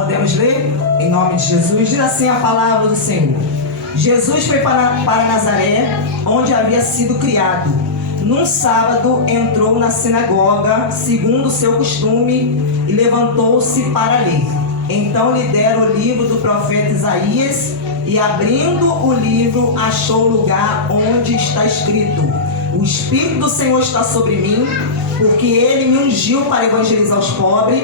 Podemos ler? Em nome de Jesus. Diz assim a palavra do Senhor. Jesus foi para Nazaré, onde havia sido criado. Num sábado entrou na sinagoga, segundo o seu costume, e levantou-se para ler. Então lhe deram o livro do profeta Isaías, e abrindo o livro, achou o lugar onde está escrito: o Espírito do Senhor está sobre mim, porque ele me ungiu para evangelizar os pobres,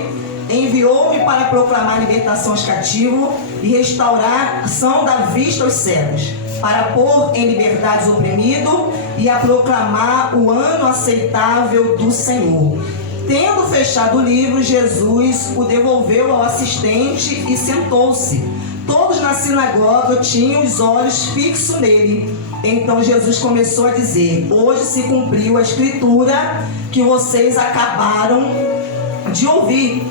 enviou-me para proclamar libertação aos cativos e restauração da vista aos cegos, para pôr em liberdade os oprimidos e a proclamar o ano aceitável do Senhor. Tendo fechado o livro, Jesus o devolveu ao assistente e sentou-se. Todos na sinagoga tinham os olhos fixos nele. Então Jesus começou a dizer: hoje se cumpriu a escritura que vocês acabaram de ouvir.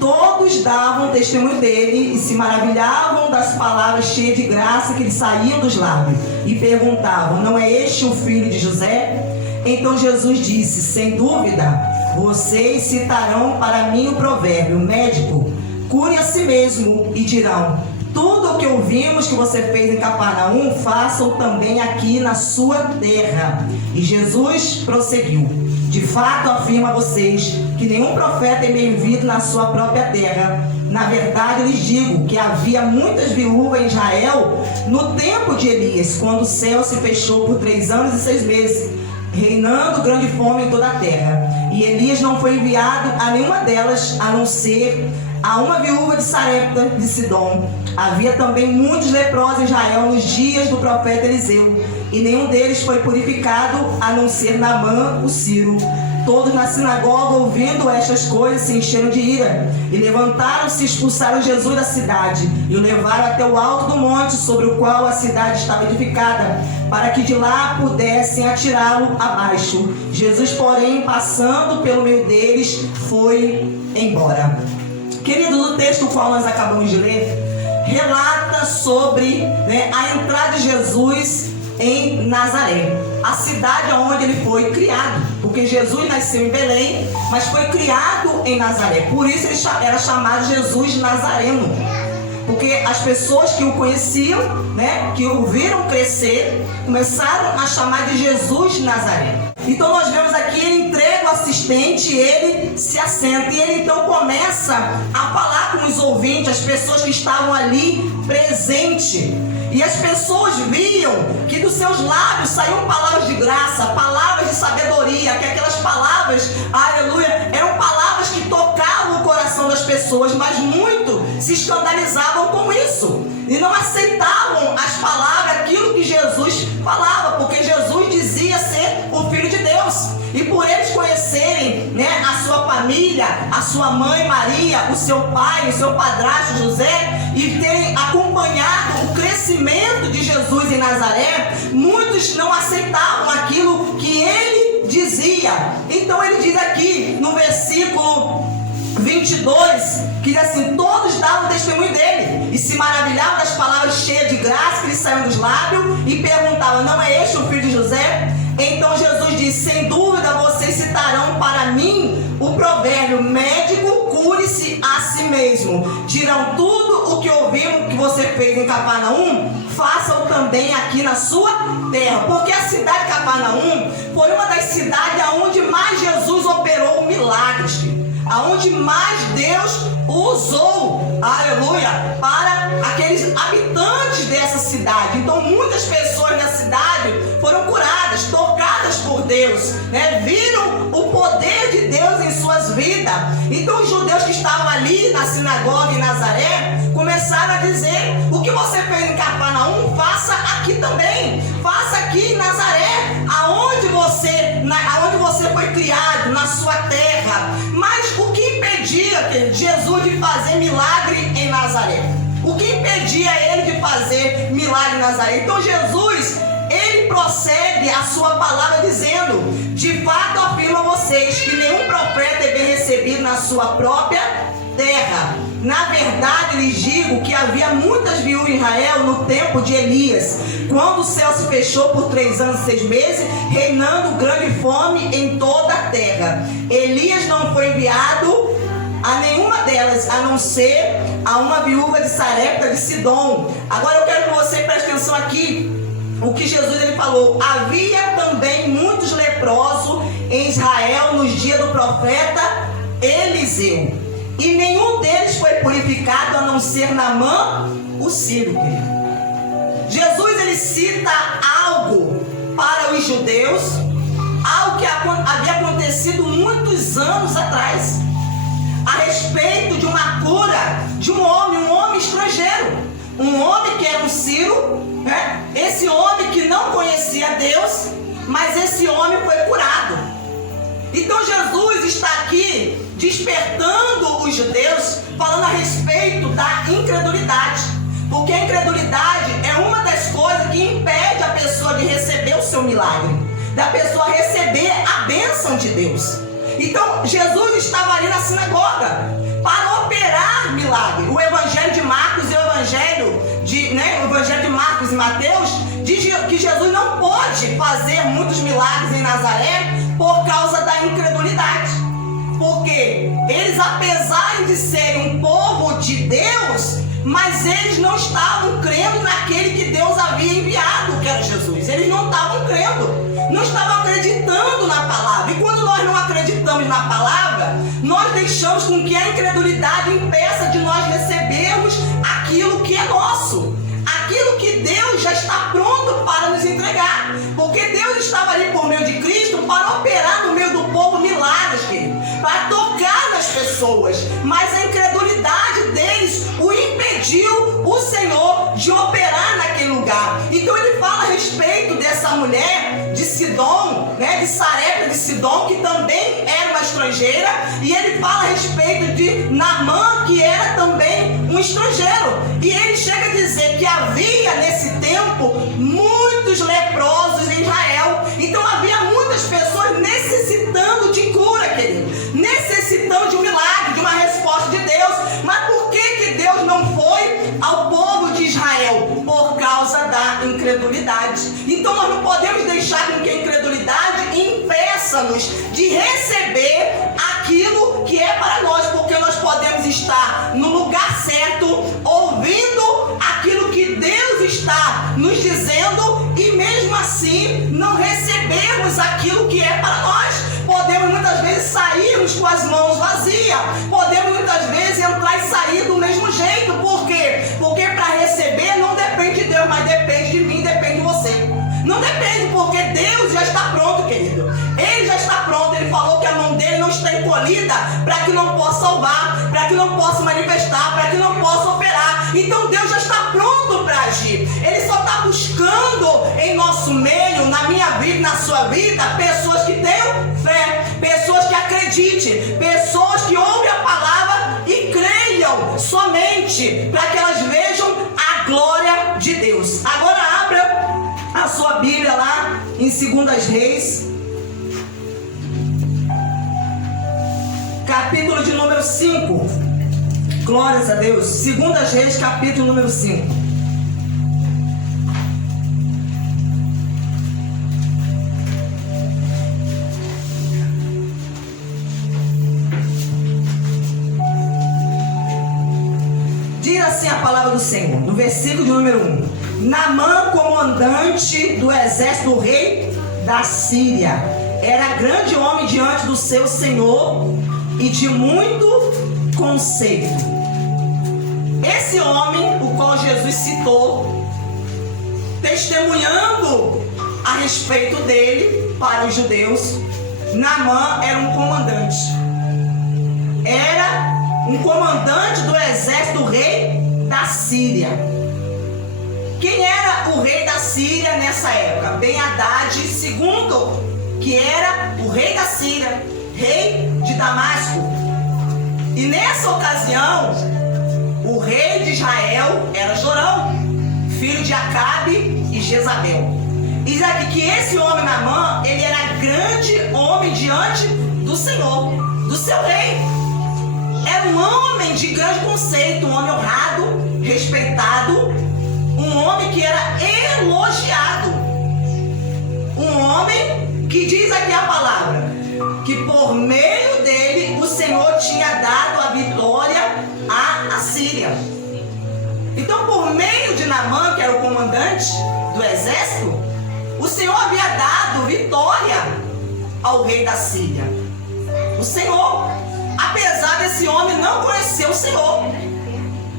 Todos davam testemunho dele e se maravilhavam das palavras cheias de graça que lhe saíam dos lábios, e perguntavam: não é este o filho de José? Então Jesus disse: sem dúvida, vocês citarão para mim o provérbio: médico, cure a si mesmo, e dirão: tudo o que ouvimos que você fez em Cafarnaum, façam também aqui na sua terra. E Jesus prosseguiu: de fato afirmo a vocês que nenhum profeta é bem-vindo na sua própria terra. Na verdade, eu lhes digo que havia muitas viúvas em Israel no tempo de Elias, quando o céu se fechou por 3 anos e 6 meses, reinando grande fome em toda a terra. E Elias não foi enviado a nenhuma delas, a não ser a uma viúva de Sarepta de Sidom. Havia também muitos leprosos em Israel nos dias do profeta Eliseu, e nenhum deles foi purificado, a não ser Naamã, o sírio. Todos na sinagoga, ouvindo estas coisas, se encheram de ira, e levantaram-se e expulsaram Jesus da cidade, e o levaram até o alto do monte sobre o qual a cidade estava edificada, para que de lá pudessem atirá-lo abaixo. Jesus, porém, passando pelo meio deles, foi embora. Queridos, o texto qual nós acabamos de ler relata sobre a entrada de Jesus em Nazaré, a cidade onde ele foi criado, porque Jesus nasceu em Belém, mas foi criado em Nazaré. Por isso ele era chamado Jesus Nazareno, porque as pessoas que o conheciam, que o viram crescer, começaram a chamar de Jesus Nazaré. Então nós vemos aqui, ele entrega o assistente, ele se assenta, e ele então começa a falar com os ouvintes, as pessoas que estavam ali presentes. E as pessoas viam que dos seus lábios saíam palavras de graça, palavras de sabedoria, que aquelas palavras, aleluia, eram palavras que tocavam o coração das pessoas, mas muito se escandalizavam com isso e não aceitavam as palavras, aquilo que Jesus falava, porque Jesus dizia ser o Filho de Deus. E por eles conhecerem a sua família, a sua mãe Maria, o seu pai, o seu padrasto José, e terem acompanhado o crescimento de Jesus em Nazaré, muitos não aceitavam aquilo que ele dizia. Então ele diz aqui no versículo 22, que diz assim: todos davam testemunho dele e se maravilhavam das palavras cheias de graça que lhe saíam dos lábios, e perguntavam: não é este o filho de José? Então Jesus disse: sem dúvida vocês citarão para mim o provérbio: médico, cure-se a si mesmo. Dirão: tudo o que ouvimos que você fez em Cafarnaum, façam também aqui na sua terra. Porque a cidade de Cafarnaum foi uma das cidades onde mais Jesus operou milagres, aonde mais Deus usou, aleluia, para aqueles habitantes dessa cidade. Então muitas pessoas da cidade foram curadas, tocadas por Deus, viram o poder de Deus em suas vidas. Então os judeus que estavam ali na sinagoga em Nazaré começaram a dizer: o que você fez em Cafarnaum, faça aqui também, faça aqui em Nazaré, aonde você foi criado, na sua terra. Mas o que impedia Jesus de fazer milagre em Nazaré? O que impedia ele de fazer milagre em Nazaré? Então Jesus, ele prossegue a sua palavra dizendo: de fato afirmo a vocês que nenhum profeta é bem recebido na sua própria terra. Na verdade, lhes digo que havia muitas viúvas em Israel no tempo de Elias, quando o céu se fechou por 3 anos e 6 meses, reinando grande fome em toda a terra. Elias não foi enviado a nenhuma delas, a não ser a uma viúva de Sarepta de Sidom. Agora eu quero que você preste atenção aqui, o que Jesus ele falou. Havia também muitos leprosos em Israel nos dias do profeta Eliseu, e nenhum deles foi purificado a não ser Naamã, o sírio. Jesus ele cita algo para os judeus, algo que havia acontecido muitos anos atrás, a respeito de uma cura de um homem estrangeiro, um homem que era um sírio, né? Esse homem que não conhecia Deus, mas esse homem foi curado. Então Jesus está aqui despertando os judeus, falando a respeito da incredulidade, porque a incredulidade é uma das coisas que impede a pessoa de receber o seu milagre, da pessoa receber a bênção de Deus. Então Jesus estava ali na sinagoga para operar milagre. O Evangelho de Marcos e o Evangelho de Marcos e Mateus diz que Jesus não pôde fazer muitos milagres em Nazaré por causa da incredulidade, porque eles, apesar de serem um povo de Deus, mas eles não estavam crendo naquele que Deus havia enviado, que era Jesus. Eles não estavam crendo, não estavam acreditando na palavra. E quando nós não acreditamos na palavra, nós deixamos com que a incredulidade impeça de nós recebermos aquilo que é nosso, aquilo que Deus já está pronto para nos entregar, porque Deus estava ali por meio de Cristo para operar no meio do povo milagres, querido, para tocar nas pessoas, mas a incredulidade deles o impediu, o Senhor, de operar naquele lugar. Então ele fala a respeito dessa mulher de Sidom, de Sarepta de Sidom, que também era uma estrangeira, e ele fala a respeito de Naamã, que era também um estrangeiro, e ele chega a dizer que havia nesse tempo muitos leprosos em Israel. Então havia muitas pessoas necessitando de cura, querido, necessitando de um milagre, de uma resposta de Deus. Mas por que Deus não foi ao povo de Israel? Por causa da incredulidade. Então nós não podemos deixar com que a incredulidade impeça-nos de receber aquilo que é para nós, porque nós podemos estar no lugar certo, ouvindo aquilo que Deus está nos dizendo, e mesmo assim não recebermos aquilo que é para nós. Podemos muitas vezes sairmos com as mãos vazias, podemos muitas vezes entrar e sair do mesmo jeito. Por quê? Porque para receber não depende de Deus, mas depende de mim, depende de você. Não depende, porque Deus já está pronto, querido. Ele já está pronto. Ele falou que a mão dele não está encolhida para que não possa salvar, para que não possa manifestar, para que não possa operar. Então Deus já está pronto para agir. Ele só está buscando em nosso meio, na minha vida, na sua vida, pessoas que tenham fé, pessoas que acreditem, pessoas que ouvem a palavra e creiam somente, para que elas vejam a glória de Deus. Agora abra a sua Bíblia lá em 2 Reis, capítulo de número 5. Glórias a Deus. 2 Reis, capítulo número 5. Diz assim a palavra do Senhor, no versículo de número 1. Naamã, comandante do exército do rei da Síria, era grande homem diante do seu senhor e de muito conceito. Esse homem, o qual Jesus citou, testemunhando a respeito dele para os judeus, Naamã era um comandante. Era um comandante do exército do rei da Síria. Quem era o rei da Síria nessa época? Ben-Hadad II, que era o rei da Síria, rei de Damasco. E nessa ocasião, o rei de Israel era Jorão, filho de Acabe e Jezabel. E diz aqui que esse homem, Naamã, ele era grande homem diante do Senhor, do seu rei. Era um homem de grande conceito, um homem honrado, respeitado, um homem que era elogiado, um homem que diz aqui a palavra, que por meio dele o Senhor tinha dado a Síria. Então, por meio de Naamã, que era o comandante do exército, o Senhor havia dado vitória ao rei da Síria. O Senhor, apesar desse homem não conhecer o Senhor,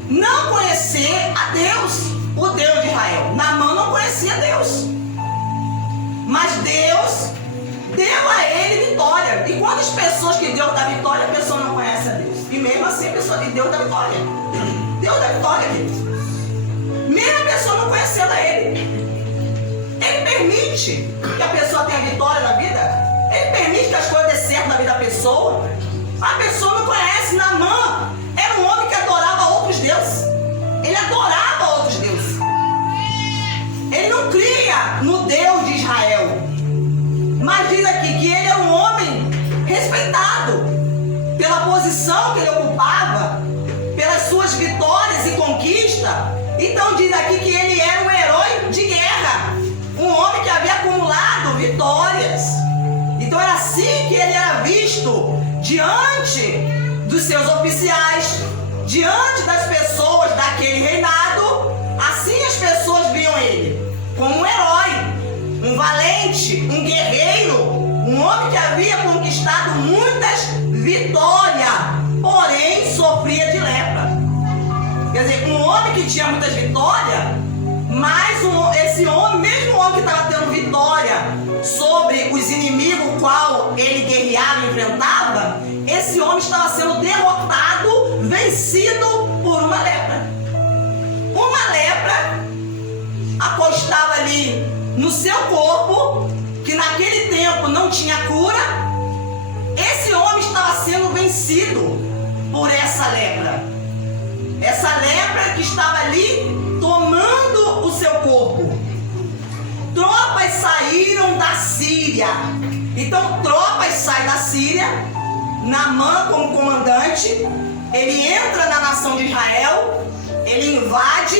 não conhecer a Deus, o Deus de Israel. Naamã não conhecia Deus, mas Deus deu a ele vitória. E quantas pessoas que Deus dá vitória, a pessoa não conhece a Deus? E mesmo assim a pessoa de Deus dá vitória. Deus dá vitória, queridos. Mesmo a pessoa não conhecendo a Ele. Ele permite que a pessoa tenha vitória na vida. Ele permite que as coisas dêem certo na vida da pessoa. A pessoa não conhece. Naamã era um homem que adorava outros deuses. Ele adorava outros deuses. Ele não cria no Deus de Israel. Mas diz aqui que ele era um homem respeitado pela posição que ele ocupava, pelas suas vitórias e conquistas. Então diz aqui que ele era um herói de guerra, um homem que havia acumulado vitórias. Então era assim que ele era visto diante dos seus oficiais, diante das pessoas daquele reinado. Assim as pessoas viam ele como um herói, um valente, um guerreiro, um homem que havia conquistado muitas vitórias, porém sofria de lepra. Quer dizer, um homem que tinha muitas vitórias, mas esse homem, mesmo o homem que estava tendo vitória sobre os inimigos qual ele guerreava e enfrentava, esse homem estava sendo derrotado, vencido por uma lepra. Uma lepra acostava ali no seu corpo, que naquele tempo não tinha cura. Esse homem estava sendo vencido por essa lepra. Essa lepra que estava ali tomando o seu corpo. Tropas saíram da Síria. Então tropas saem da Síria. Naamã como comandante, ele entra na nação de Israel, ele invade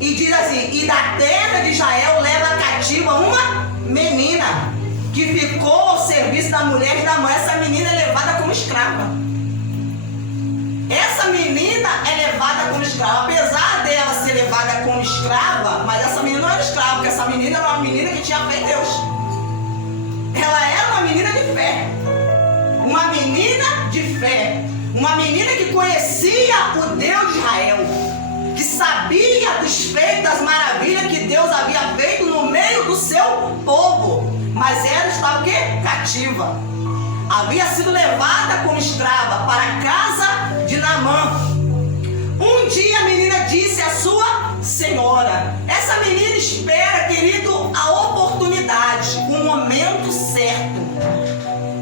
e diz assim: e da terra de Israel leva cativa uma menina que ficou ao serviço da mulher de Naamã. Essa menina é levada como escrava. Essa menina é levada como escrava. Apesar dela ser levada como escrava, mas essa menina não era escrava, porque essa menina era uma menina que tinha fé em Deus. Ela era uma menina de fé. Uma menina de fé. Uma menina que conhecia o Deus de Israel, que sabia dos feitos, das maravilhas que Deus havia feito no meio do seu povo. Mas ela estava o quê? Cativa. Havia sido levada como escrava para a casa de Naamã. Um dia a menina disse à sua senhora. Essa menina espera, querido, a oportunidade, o momento certo.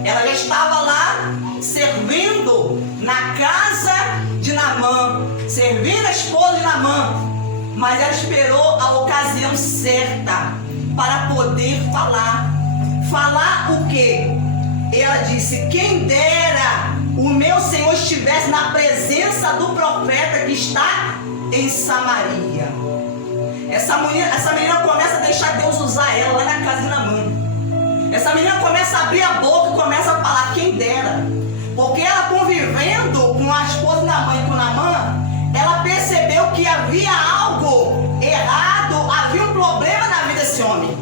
Ela já estava lá servindo na casa de Naamã, servindo a esposa de Naamã, mas ela esperou a ocasião certa para poder falar. Falar o quê? Ela disse: quem dera o meu Senhor estivesse na presença do profeta que está em Samaria. Essa menina começa a deixar Deus usar ela lá na casa de Naamã. Essa menina começa a abrir a boca e começa a falar: quem dera. Porque ela, convivendo com a esposa de Naamã e com Naamã, ela percebeu que havia algo errado, havia um problema na vida desse homem.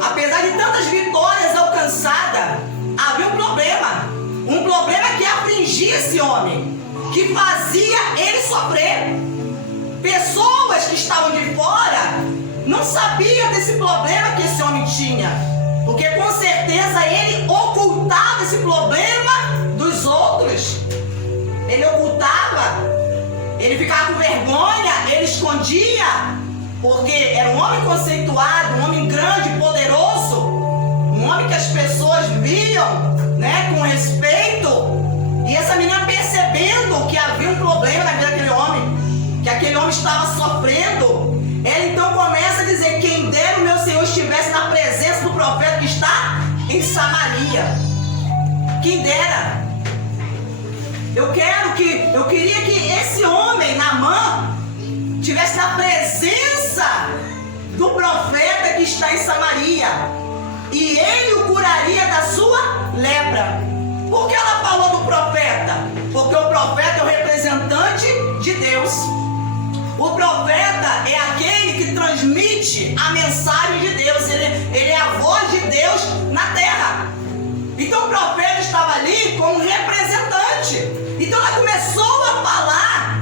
Apesar de tantas vitórias alcançadas, havia um problema que afligia esse homem, que fazia ele sofrer. Pessoas que estavam de fora não sabiam desse problema que esse homem tinha, porque com certeza ele ocultava esse problema dos outros. Ele ocultava, ele ficava com vergonha, ele escondia, porque era um homem conceituado, um homem grande, poderoso, um homem que as pessoas viam, né, com respeito. E essa menina, percebendo que havia um problema na vida daquele homem, que aquele homem estava sofrendo, ela então começa a dizer: quem dera o meu Senhor estivesse na presença do profeta que está em Samaria. Quem dera. Eu queria que esse homem, Naamã, estivesse na presença do profeta que está em Samaria, e ele o curaria da sua lepra. Por que ela falou do profeta? porque o profeta é o representante de Deus. O profeta é aquele que transmite a mensagem de Deus. Ele é a voz de Deus na terra. Então o profeta estava ali como representante. Então ela começou a falar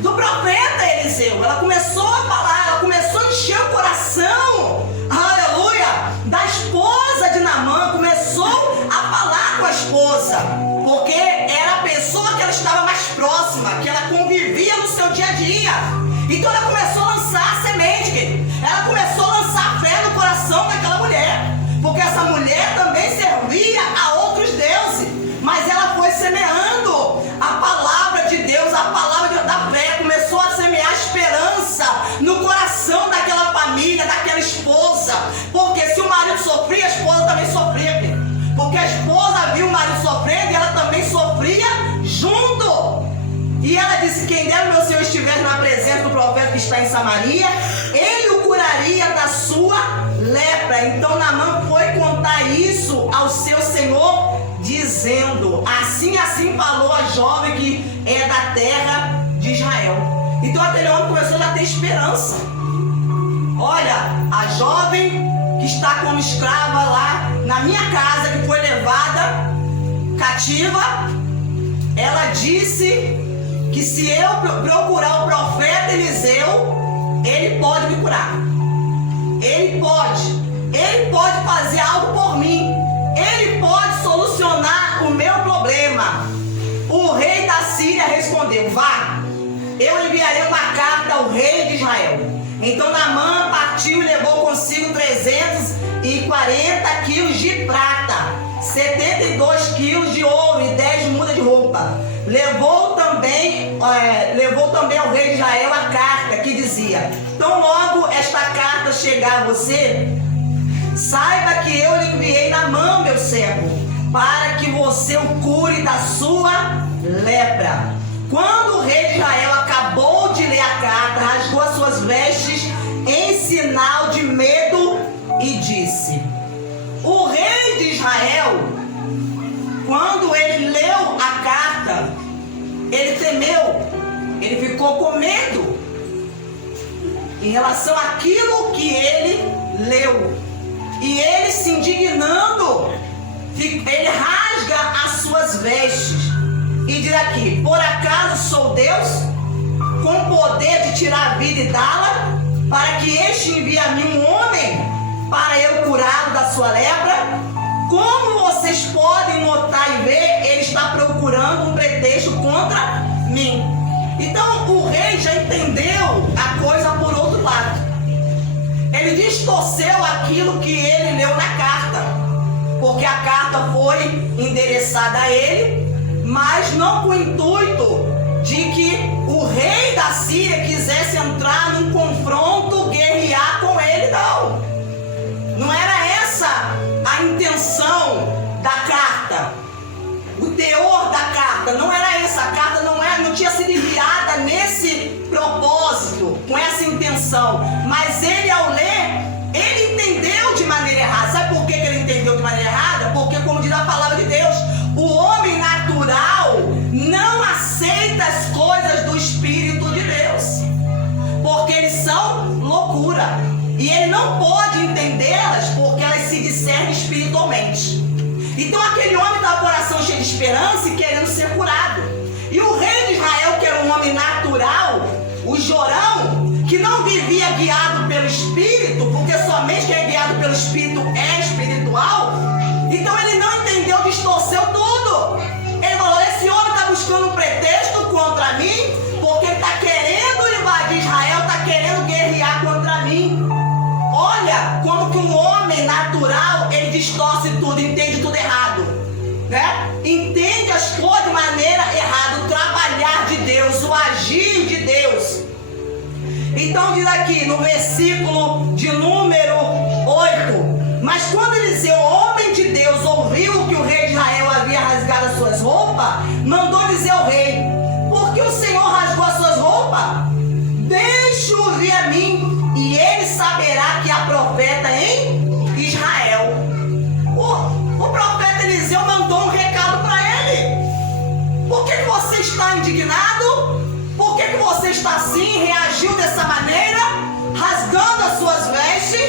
do profeta Eliseu. Ela começou a falar, ela começou a encher o coração, aleluia, da esposa de Naamã. Começou a falar com a esposa, porque era a pessoa que ela estava mais próxima, que ela convivia no seu dia a dia. Então ela começou a lançar a semente, querido. Ela começou a lançar fé no coração daquela mulher, porque essa mulher também servia a outros deuses, mas ela foi semeando a palavra de Deus, a palavra da fé, começou a semear esperança no coração daquela família, daquela esposa, porque se o marido sofria, a esposa também sofria, querido. Porque a esposa viu o marido sofrendo e ela também sofria junto. E ela disse: quem dera o meu Senhor estivesse na presença do profeta que está em Samaria, ele o curaria da sua lepra. Então Naamã foi contar isso ao seu senhor, dizendo: assim falou a jovem que é da terra de Israel. Então aquele homem começou a ter esperança. Olha, a jovem que está como escrava lá na minha casa, que foi levada cativa, ela disse que se eu procurar o profeta Eliseu, ele pode me curar. Ele pode fazer algo por mim. Ele pode solucionar o meu problema. O rei da Síria respondeu: vá, eu enviarei uma carta ao rei de Israel. Então Naamã partiu e levou consigo 340 quilos de prata, 72 quilos de ouro e 10 mudas de roupa. Levou também ao rei de Israel a carta que dizia: tão logo esta carta chegar a você, saiba que eu lhe enviei Naamã, meu servo, para que você o cure da sua lepra. Quando o rei de Israel acabou de ler a carta, rasgou as suas vestes em sinal de medo e disse: o rei de Israel, quando ele leu a carta, ele temeu, ele ficou com medo em relação àquilo que ele leu. E ele, se indignando, ele rasga as suas vestes e diz aqui: por acaso sou Deus, com poder de tirar a vida e dá-la, para que este envie a mim um homem para eu curá-lo da sua lepra? Como vocês podem notar e ver, ele está procurando um pretexto contra mim. Então o rei já entendeu a coisa por outro lado. Ele distorceu aquilo que ele leu na carta, porque a carta foi endereçada a ele, mas não com o intuito de que o rei da Síria quisesse entrar num confronto, guerrear com ele, não. Não era essa a intenção da carta. O teor da carta não era essa. A carta não tinha sido enviada nesse propósito, com essa intenção. Mas ele, ao ler, ele entendeu de maneira errada. Sabe por que ele entendeu de maneira errada? Porque, como diz a palavra de Deus, o homem natural não aceita as coisas do Espírito de Deus, porque eles são loucura. E ele não pode entendê-las porque elas se discernem espiritualmente. Então aquele homem estava com o coração cheio de esperança e querendo ser curado. E o rei de Israel, que era um homem natural, o Jorão, que não vivia guiado pelo Espírito, porque somente quem é guiado pelo Espírito é espiritual, então ele não entendeu, distorceu tudo. Ele falou: esse homem está buscando um pretexto contra mim, porque ele está querendo invadir Israel, está querendo guerrear contra mim. Olha como que um homem natural, ele distorce tudo, entende tudo errado, né? Entende as coisas de maneira errada, o trabalhar de Deus, o agir de Deus. Então diz aqui no versículo de número 8: mas quando Eliseu, homem de Deus, ouviu que o rei de Israel havia rasgado as suas roupas, mandou dizer ao rei: por que o Senhor rasgou as suas roupas? Deixe-o vir a mim, e ele saberá que há profeta em Israel. O profeta Eliseu mandou um recado para ele: por que você está assim, reagiu dessa maneira, rasgando as suas vestes,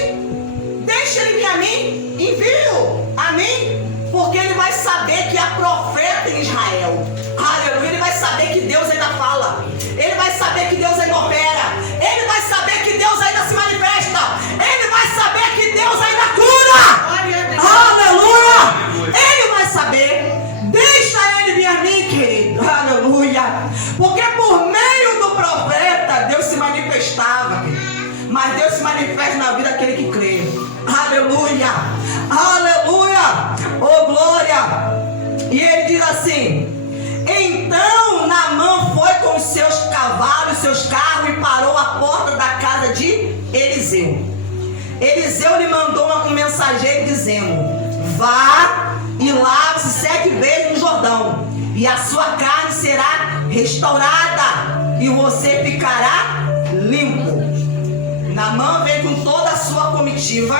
deixa ele vir a mim, envio a mim, porque ele vai saber que há profeta em Israel. Aleluia, ele vai saber que Deus ainda fala, ele vai saber que Deus ainda opera, ele vai saber que Deus ainda se manifesta, ele vai saber que Deus ainda cura. Aleluia, ele vai saber. Deixa ele vir a mim, querido. Aleluia, porque por meio do profeta Deus se manifestava, querido. Mas Deus se manifesta na vida daquele que crê. Aleluia, aleluia, oh glória. E ele diz assim: então Naamã foi com os seus cavalos, seus carros, e parou à porta da casa de Eliseu. Eliseu lhe mandou um mensageiro dizendo: vá e lave-se 7 vezes no Jordão, e a sua carne será restaurada, e você ficará limpo. Naamã veio com toda a sua comitiva,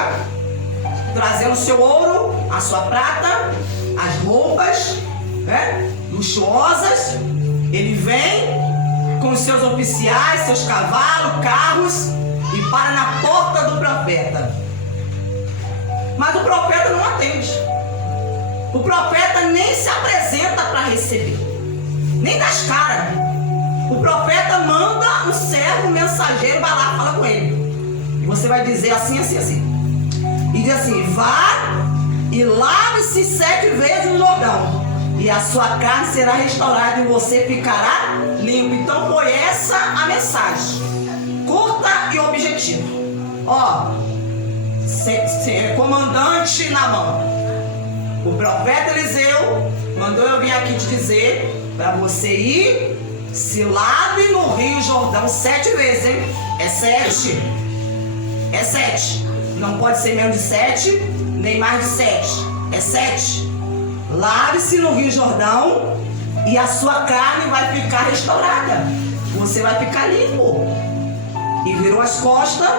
trazendo o seu ouro, a sua prata, as roupas, luxuosas. Ele vem com os seus oficiais, seus cavalos, carros, e para na porta do profeta. Mas o profeta não atende. O profeta nem se apresenta para receber, nem dá as caras. O profeta manda um servo, um mensageiro, vai lá, fala com ele. E você vai dizer assim, assim, assim. E diz assim: vá e lave-se 7 vezes no Jordão, e a sua carne será restaurada e você ficará limpo. Então foi essa a mensagem, curta e objetiva. Ó, comandante Naamã, o profeta Eliseu mandou eu vir aqui te dizer para você ir, se lave no Rio Jordão 7 vezes, hein? É 7. É 7. Não pode ser menos de 7, nem mais de 7. É 7. Lave-se no Rio Jordão e a sua carne vai ficar restaurada. Você vai ficar limpo. E virou as costas.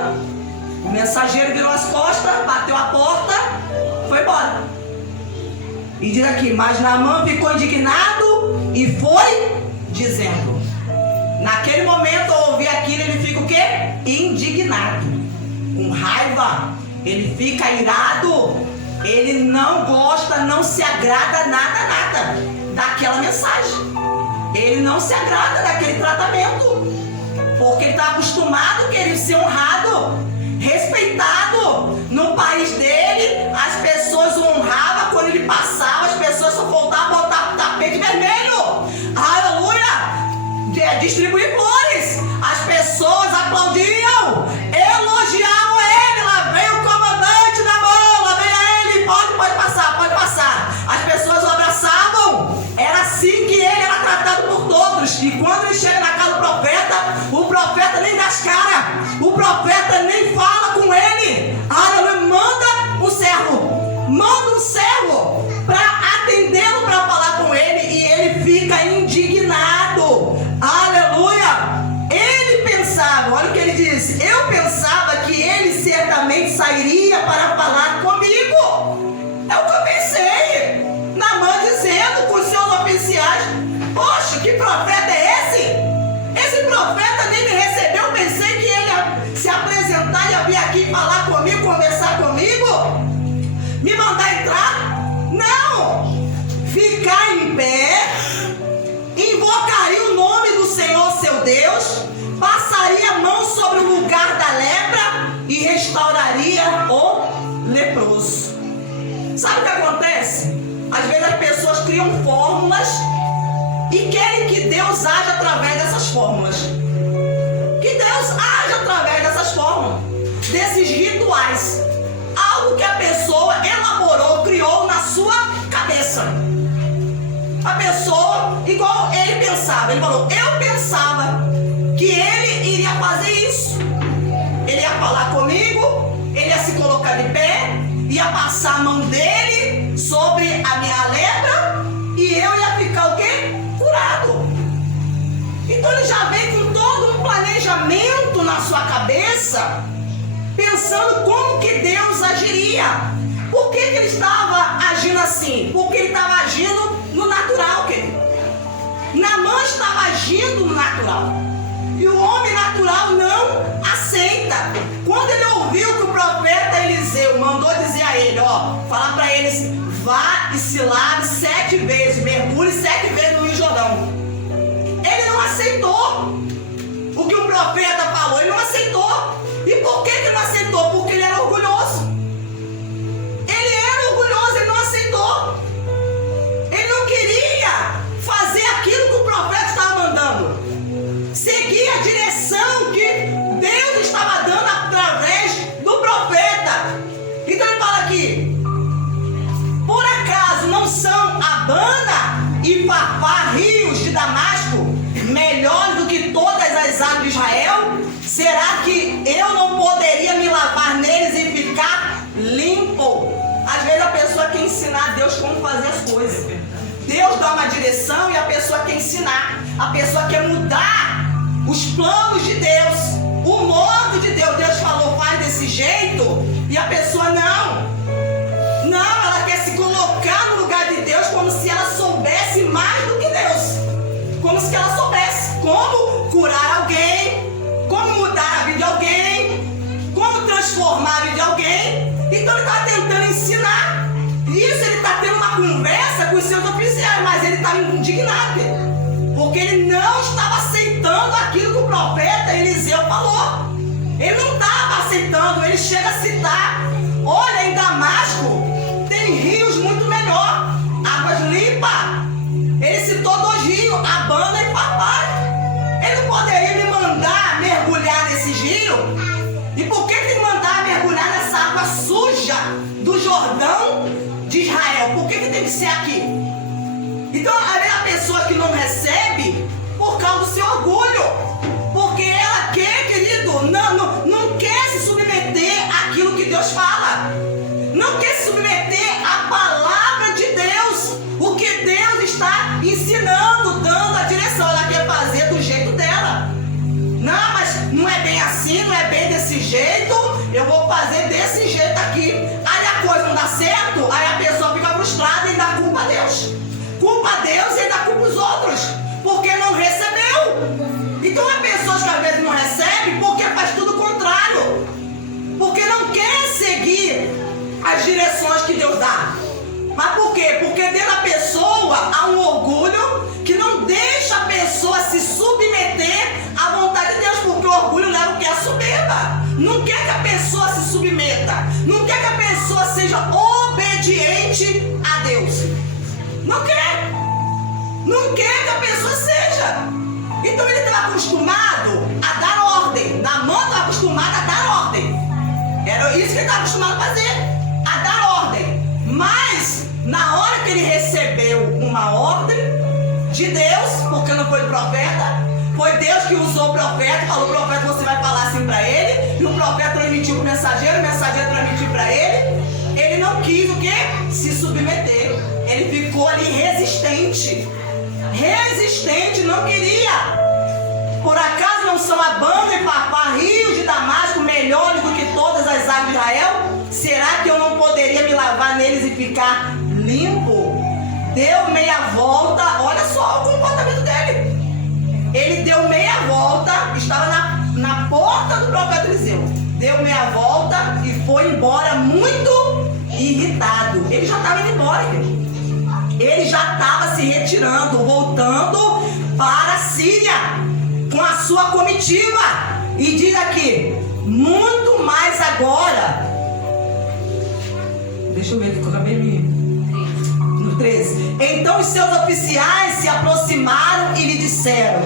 O mensageiro virou as costas, bateu a porta, foi embora. E diz aqui: mas Naamã ficou indignado e foi dizendo. Naquele momento, ao ouvir aquilo, ele fica o quê? Indignado, com raiva, ele fica irado, ele não gosta, não se agrada nada daquela mensagem. Ele não se agrada daquele tratamento, porque ele está acostumado, querido, ser honrado, respeitado. No país dele, as pessoas o honravam. Quando ele passava, as pessoas só voltavam a botar tapete vermelho. Aleluia! Distribuir flores. As pessoas aplaudiam, elogiavam ele. Lá vem o comandante da mão, lá vem ele, pode passar, pode passar. As pessoas o abraçavam. Era assim que ele era tratado por todos. E quando ele chega na casa do profeta nem dá as caras, o profeta nem fala com ele. Aleluia, manda um servo para atendê-lo, para falar com ele, e ele fica indignado. Aleluia. Ele pensava, olha o que ele disse: eu pensava que ele certamente sairia para falar comigo. É o que eu pensei. Naamã dizendo com os seus oficiais: poxa, que profeta é esse? Esse profeta nem me recebeu. Pensei que ele ia se apresentar, ia vir aqui falar comigo, conversar comigo, me mandar entrar. Não! Ficar em pé, invocaria o nome do Senhor seu Deus, passaria a mão sobre o lugar da lepra e restauraria o leproso. Sabe o que acontece? Às vezes as pessoas criam fórmulas e querem que Deus haja através dessas fórmulas. Que Deus haja através dessas fórmulas, desses rituais. Algo que a pessoa elaborou, criou na sua cabeça. A pessoa, igual ele pensava, ele falou: eu pensava que ele iria fazer isso. Ele ia falar comigo, ele ia se colocar de pé, ia passar a mão dele sobre a minha lepra e eu ia ficar o quê? Curado. Então ele já vem com todo um planejamento na sua cabeça, pensando como que Deus agiria. Por que ele estava agindo assim? Porque ele estava agindo no natural, querido. Naamã estava agindo no natural. E E o homem natural não aceita. Quando ele ouviu que o profeta Eliseu mandou dizer a ele, falar para ele assim, vá e se lave 7 vezes, mergulhe 7 vezes no Rio Jordão. Ele não aceitou o que o profeta falou, ele não aceitou. E por que ele não aceitou? Porque ele era orgulhoso. Ele era orgulhoso, ele não aceitou. Ele não queria fazer aquilo que o profeta estava mandando, seguir a direção que Deus estava dando através do profeta. Então ele fala aqui, por acaso não são Abana e Farpar, rios de Damasco, melhores do que todas as águas de Israel? Será que eu não poderia me lavar neles e ficar limpo? Às vezes a pessoa quer ensinar a Deus como fazer as coisas. Deus dá uma direção e a pessoa quer ensinar. A pessoa quer mudar os planos de Deus, o modo de Deus. Deus falou, faz desse jeito, e a pessoa não, ela quer se colocar no lugar de Deus como se ela soubesse mais do que Deus, como se ela soubesse como curar alguém, como mudar a vida de alguém, como transformar a vida de alguém. Então ele está tentando ensinar isso, ele está tendo uma conversa com os seus oficiais, mas ele está indignado, porque ele não estava aceitando aquilo que o profeta Eliseu falou. Ele não estava aceitando. Ele chega a citar, olha, em Damasco tem rios muito melhor, águas limpas. Ele citou 2 rios, Abana e Farpar. Ele não poderia me mandar mergulhar nesses rios? E por que tem que mandar mergulhar nessa água suja do Jordão de Israel? Por que tem que ser aqui? Então, a pessoa que não recebe por causa do seu orgulho, porque ela quer, querido, não quer se submeter àquilo que Deus fala, não quer se submeter à palavra de Deus, o que Deus está ensinando, dando a direção. Ela quer fazer do jeito dela. Não, mas não é bem assim, não é bem desse jeito, eu vou fazer desse jeito aqui. Aí a coisa não dá certo, aí a pessoa fica frustrada e dá culpa a Deus. Culpa a Deus e dá culpa aos outros, porque não recebeu. Então há pessoas que às vezes não recebem porque faz tudo o contrário, porque não quer seguir as direções que Deus dá. Mas por quê? Porque dentro da pessoa há um orgulho que não deixa a pessoa se submeter à vontade de Deus, porque o orgulho leva o que? A soberba. Não quer que a pessoa se submeta, não quer que a pessoa seja obediente a Deus. Não quer que a pessoa seja. Então ele estava acostumado a dar ordem. Naamã estava acostumado a dar ordem. Era isso que ele estava acostumado a fazer, a dar ordem. Mas na hora que ele recebeu uma ordem de Deus, porque não foi do profeta, foi Deus que usou o profeta, falou: o profeta, você vai falar assim para ele, e o profeta transmitiu para o mensageiro transmitiu para ele. Ele não quis o quê? Se submeter. Ele ficou ali resistente, não queria. Por acaso não são Abana e Farpar, rios de Damasco, melhores do que todas as águas de Israel? Será que eu não poderia me lavar neles e ficar limpo? Deu meia volta, olha só o comportamento dele. Ele deu meia volta, estava na porta do profeta Eliseu. Deu meia volta e foi embora muito irritado. Ele já estava indo embora, querido. Ele já estava se retirando, voltando para a Síria com a sua comitiva. E diz aqui, muito mais agora. Deixa eu ver que eu acabei no 13. Então os seus oficiais se aproximaram e lhe disseram: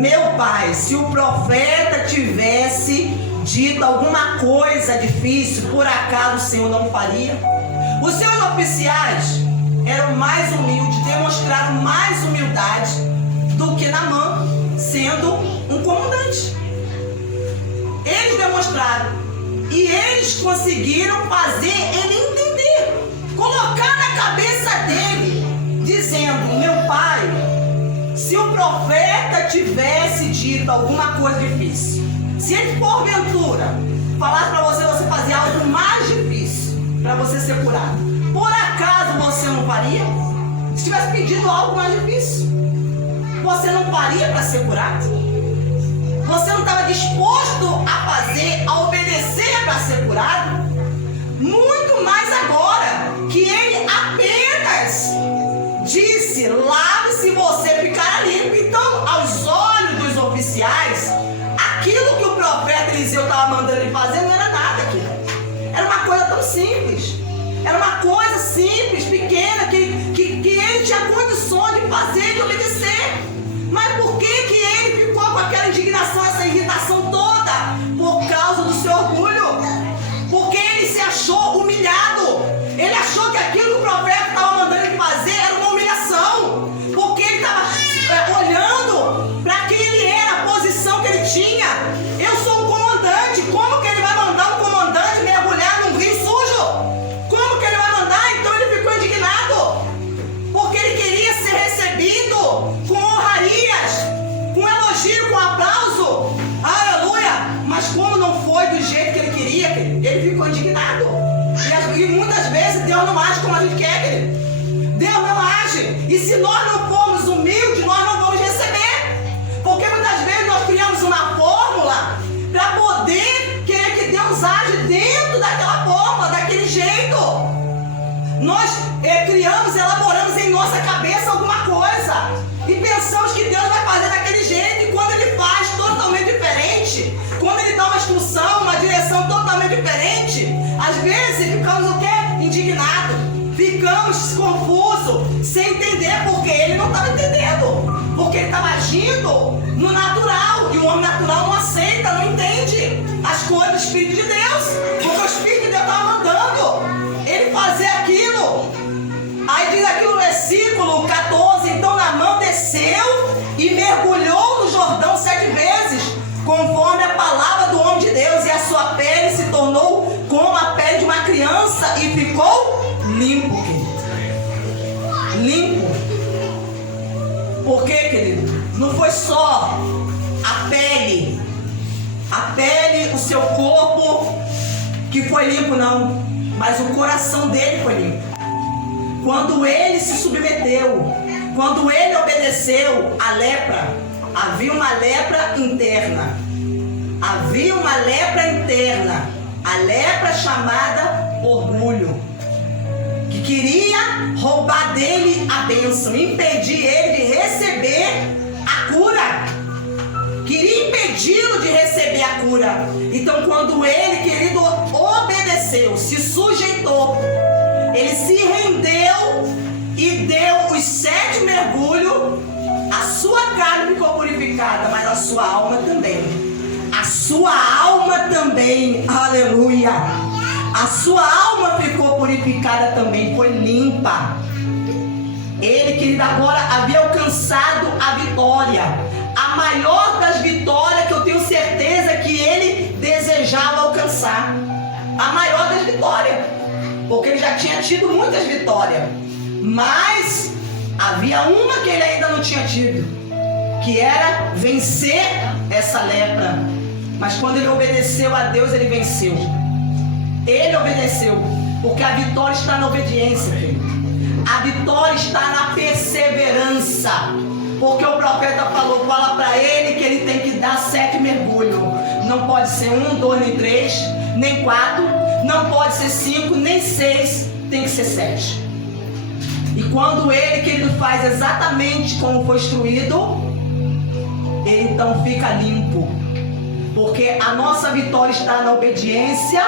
meu pai, se o profeta tivesse dito alguma coisa difícil, por acaso o Senhor não faria? Os seus oficiais eram mais humildes, demonstraram mais humildade do que Naamã, sendo um comandante. Eles demonstraram e eles conseguiram fazer ele entender, colocar na cabeça dele, dizendo: meu pai, se o profeta tivesse dito alguma coisa difícil, se ele porventura falasse para você fazer algo mais difícil para você ser curado, por acaso você não faria? Se tivesse pedido algo mais difícil, você não faria para ser curado? Você não estava disposto a fazer, a obedecer para ser curado? Muito mais agora que ele apenas disse: lave-se e você ficará limpo. Então, aos olhos dos oficiais, aquilo que o profeta Eliseu estava mandando ele fazer não era nada aquilo. Era uma coisa tão simples. Era uma coisa simples, pequena, que ele tinha condições de fazer, de obedecer. Mas por que ele ficou com aquela indignação, essa irritação toda? Por causa do seu orgulho. Porque ele se achou humilhado. Ele achou que aquilo que o profeta estava mandando ele fazer era uma humilhação. Porque ele estava olhando para quem ele era, a posição que ele tinha. Eu sou um comandante. Como que ele vai mandar um comandante mergulhar num rio sujo? Como que ele vai mandar? Então ele ficou indignado. Porque ele queria ser recebido com honrarias, com elogio, com aplauso. Aleluia! Mas como não foi do jeito que ele queria, ele ficou indignado. E muitas vezes Deus não age como a gente quer, querido. Deus não age. E se nós não formos humildes, nós não vamos receber. Porque muitas vezes nós criamos uma fórmula para poder querer que Deus age dentro daquela fórmula, daquele jeito. Nós criamos, elaboramos em nossa cabeça alguma coisa e pensamos que Deus vai fazer daquele jeito, e quando Ele faz totalmente diferente, quando Ele dá uma instrução, uma direção totalmente diferente, às vezes ficamos o quê? Indignados, ficamos confusos, sem entender, porque Ele não estava entendendo, porque Ele estava agindo no natural, e o homem natural não aceita, não entende as coisas do Espírito de Deus, porque o Espírito de Deus estava mandando ele fazer aquilo. Aí diz aqui no versículo 14: então Naamã desceu e mergulhou no Jordão 7 vezes, conforme a palavra do homem de Deus, e a sua pele se tornou como a pele de uma criança e ficou limpo, querido. Limpo. Por quê, querido? Não foi só a pele, o seu corpo que foi limpo, não. Mas o coração dele foi limpo. Quando ele se submeteu, quando ele obedeceu à lepra, havia uma lepra interna. Havia uma lepra interna. A lepra chamada orgulho, que queria roubar dele a bênção, impedir ele de receber a cura. Queria impedi-lo de receber a cura. Então, quando ele, querido, obedeceu, se sujeitou, ele se rendeu e deu os 7 mergulhos, a sua carne ficou purificada, mas a sua alma também. A sua alma também, aleluia. A sua alma ficou purificada também, foi limpa. Ele, querido, agora havia alcançado a vitória. A maior das vitórias que eu tenho certeza que ele desejava alcançar. A maior das vitórias. Porque ele já tinha tido muitas vitórias. Mas havia uma que ele ainda não tinha tido, que era vencer essa lepra. Mas quando ele obedeceu a Deus, ele venceu. Ele obedeceu. Porque a vitória está na obediência, filho. A vitória está na perseverança. Porque o profeta fala para ele que ele tem que dar 7 mergulhos. Não pode ser 1, 2, nem 3, nem 4. Não pode ser 5, nem 6. Tem que ser 7. E quando ele, querido, faz exatamente como foi instruído, ele então fica limpo. Porque a nossa vitória está na obediência,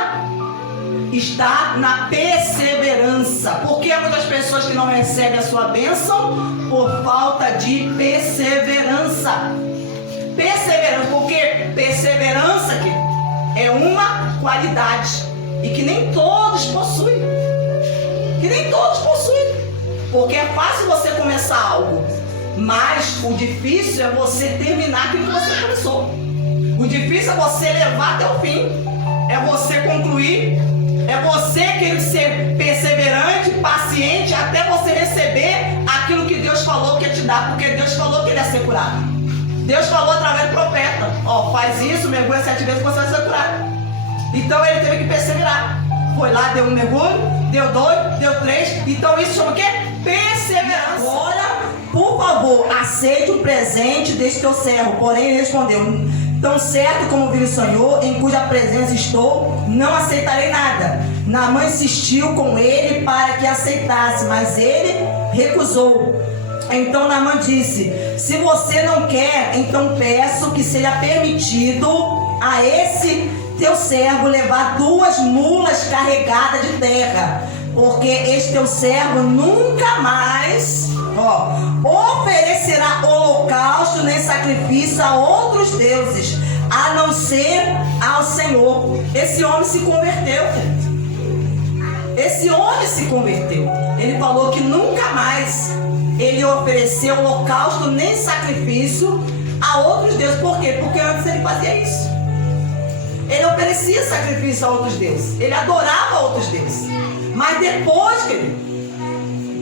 está na perseverança. Porque há muitas pessoas que não recebem a sua bênção por falta de perseverança. Perseverança, porque perseverança é uma qualidade e que nem todos possuem. Que nem todos possuem. Porque é fácil você começar algo, mas o difícil é você terminar aquilo que você começou. O difícil é você levar até o fim. É você concluir. É você querer ser perseverante, paciente, até você receber aquilo que Deus falou que ia te dar. Porque Deus falou que ele ia ser curado. Deus falou através do profeta: ó, faz isso, mergulha 7 vezes que você vai ser curado. Então ele teve que perseverar. Foi lá, deu 1 mergulho, deu 2, deu 3. Então isso chama o quê? Perseverança. Agora, por favor, aceite o presente deste teu servo. Porém ele respondeu: Tão certo como vi o Senhor, em cuja presença estou, não aceitarei nada. Naamã insistiu com ele para que aceitasse, mas ele recusou. Então Naamã disse: se você não quer, então peço que seja permitido a esse teu servo levar 2 mulas carregadas de terra, porque este teu servo nunca mais oferecerá holocausto nem sacrifício a outros deuses, a não ser ao Senhor. Esse homem se converteu. Esse homem se converteu. Ele falou que nunca mais ele ofereceu holocausto nem sacrifício a outros deuses. Por quê? Porque antes ele fazia isso. Ele oferecia sacrifício a outros deuses. Ele adorava outros deuses. Mas depois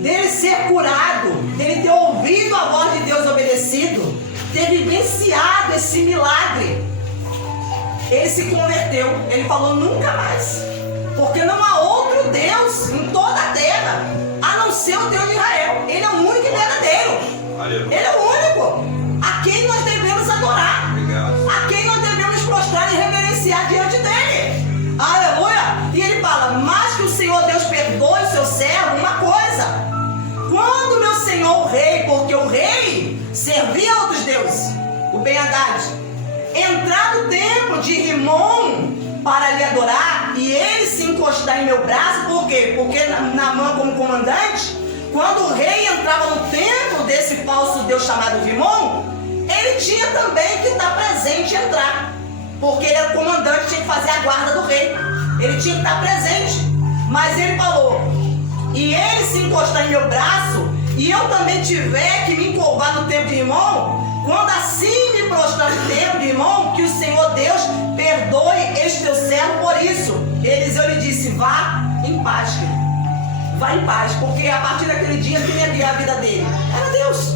dele ser curado, dele ter ouvido a voz de Deus, obedecido, ter vivenciado esse milagre, ele se converteu. Ele falou: nunca mais, porque não há outro Deus em toda a terra a não ser o Deus de Israel. Ele é o único e verdadeiro. Ele é o único a quem nós devemos adorar, a quem nós devemos prostrar e reverenciar diante dele. Aleluia! E ele fala: mas que o Senhor Deus perdoe o seu servo uma coisa. Quando meu senhor o rei, porque o rei servia a outros deuses, o Ben-Hadad, entrar no templo de Rimon para lhe adorar, e ele se encostar em meu braço, por quê? Porque Naamã, como comandante, quando o rei entrava no templo desse falso deus chamado Rimon, ele tinha também que estar presente e entrar, porque ele era comandante, tinha que fazer a guarda do rei, ele tinha que estar presente. Mas ele falou: e ele se encostar em meu braço, e eu também tiver que me encurvar no templo de Rimon, quando assim me prostrar no templo de Rimon, que o Senhor Deus perdoe este teu servo por isso. Eliseu lhe disse: vá em paz, querido. Vá em paz, porque a partir daquele dia quem ia guiar a vida dele? Era Deus.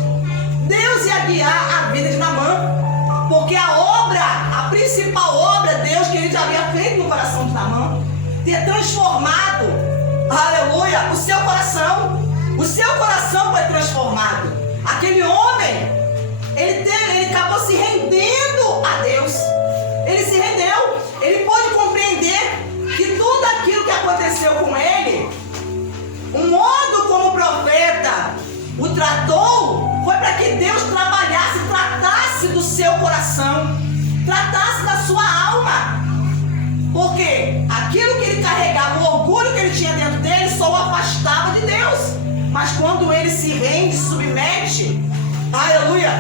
Deus ia guiar a vida de Naamã, porque a principal obra, Deus, que ele já havia feito no coração de Naamã, ter transformado, aleluia, o seu coração. O seu coração foi transformado. Aquele homem, ele acabou se rendendo a Deus. Ele se rendeu. Ele pôde compreender que tudo aquilo que aconteceu com ele, o modo como o profeta o tratou, foi para que Deus trabalhasse, tratasse do seu coração, tratasse da sua alma. Porque aquilo que ele carregava, o orgulho que ele tinha dentro dele, só o afastava de Deus. Mas quando ele se rende, submete, aleluia,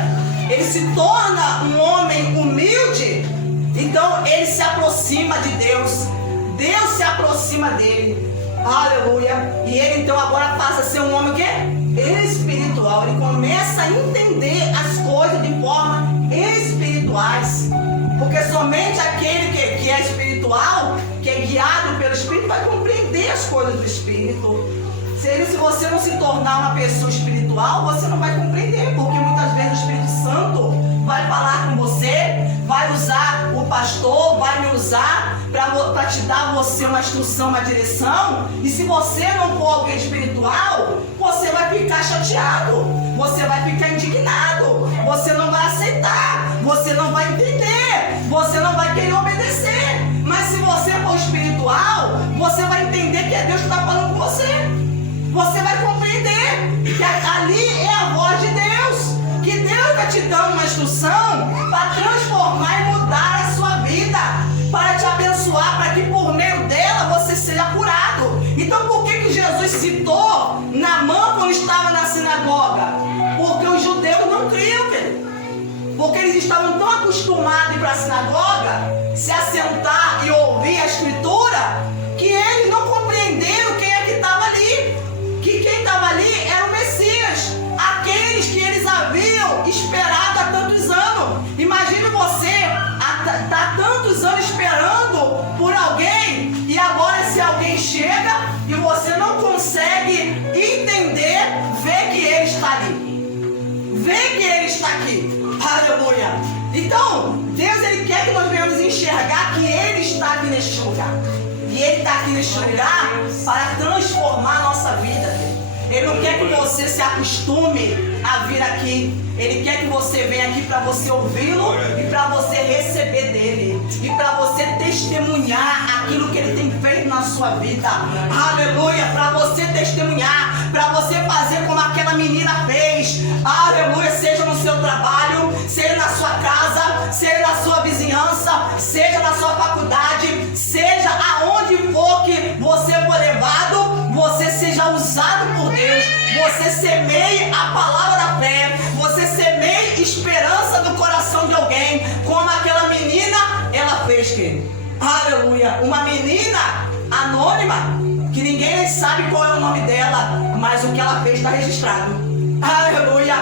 ele se torna um homem humilde, então ele se aproxima de Deus. Deus se aproxima dele, aleluia. E ele então agora passa a ser um homem que é espiritual. Ele começa a entender as coisas de forma espirituais. Porque somente aquele que é espiritual, que é guiado pelo Espírito, vai compreender as coisas do Espírito. Se você não se tornar uma pessoa espiritual, você não vai compreender, porque muitas vezes o Espírito Santo vai falar com você, vai usar o pastor, vai me usar para te dar a você uma instrução, uma direção, e se você não for alguém espiritual, você vai ficar chateado, você vai ficar indignado, você não vai aceitar, você não vai entender, você não vai querer obedecer. Mas se você for espiritual, você vai entender que é Deus que está falando com você. Você vai compreender que ali é a voz de Deus, que Deus está te dando uma instrução para transformar e mudar a sua vida, para te abençoar, para que por meio dela você seja curado. Então por que Jesus citou Naamã quando estava na sinagoga? Porque os judeus não criam, querido. Porque eles estavam tão acostumados a ir para a sinagoga, se assentar e ouvir a escritura, que eles não compreenderam quem é que estava ali. Que quem estava ali era o Messias, aqueles que eles haviam esperado há tantos anos. Imagine você há tantos anos esperando por alguém, e agora esse alguém chega e você não consegue entender, ver que ele está ali, ver que ele está aqui. Aleluia! Então, Deus, ele quer que nós venhamos enxergar que ele está aqui neste lugar. E ele está aqui neste lugar para transformar a nossa vida. Ele não quer que você se acostume a vir aqui. Ele quer que você venha aqui para você ouvi-lo e para você receber dele. E para você testemunhar aquilo que ele tem feito na sua vida. Aleluia. Para você testemunhar. Para você fazer como aquela menina fez. Aleluia. Seja no seu trabalho, seja na sua casa, seja na sua vizinhança, seja na sua faculdade, seja aonde for que você for levado, você seja usado por Deus. Você semeie a palavra da fé. Você semeie esperança no coração de alguém. Como aquela menina, ela fez, querido. Aleluia. Uma menina anônima, que ninguém nem sabe qual é o nome dela, mas o que ela fez está registrado. Aleluia.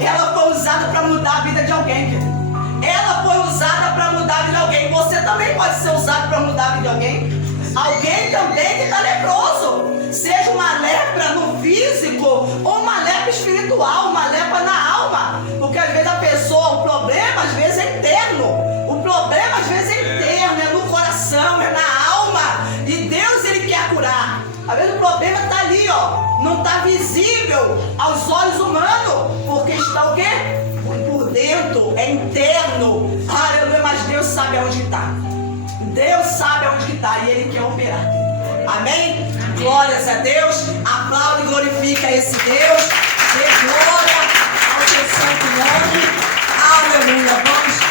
Ela foi usada para mudar a vida de alguém, querido. Ela foi usada para mudar a vida de alguém. Você também pode ser usado para mudar a vida de alguém. Alguém também que está leproso. Seja uma lepra no físico ou uma lepra espiritual, uma lepra na alma. Porque às vezes a pessoa, o problema às vezes é interno. O problema às vezes é interno, é no coração, é na alma. E Deus, ele quer curar. Às vezes o problema está ali, ó. Não está visível aos olhos humanos. Porque está o quê? Por dentro, é interno. Aleluia, mas Deus sabe aonde está. Deus sabe aonde está e ele quer operar. Amém? Glórias a Deus. Aplaude e glorifica esse Deus. Dê glória ao seu santo nome. Aleluia. Vamos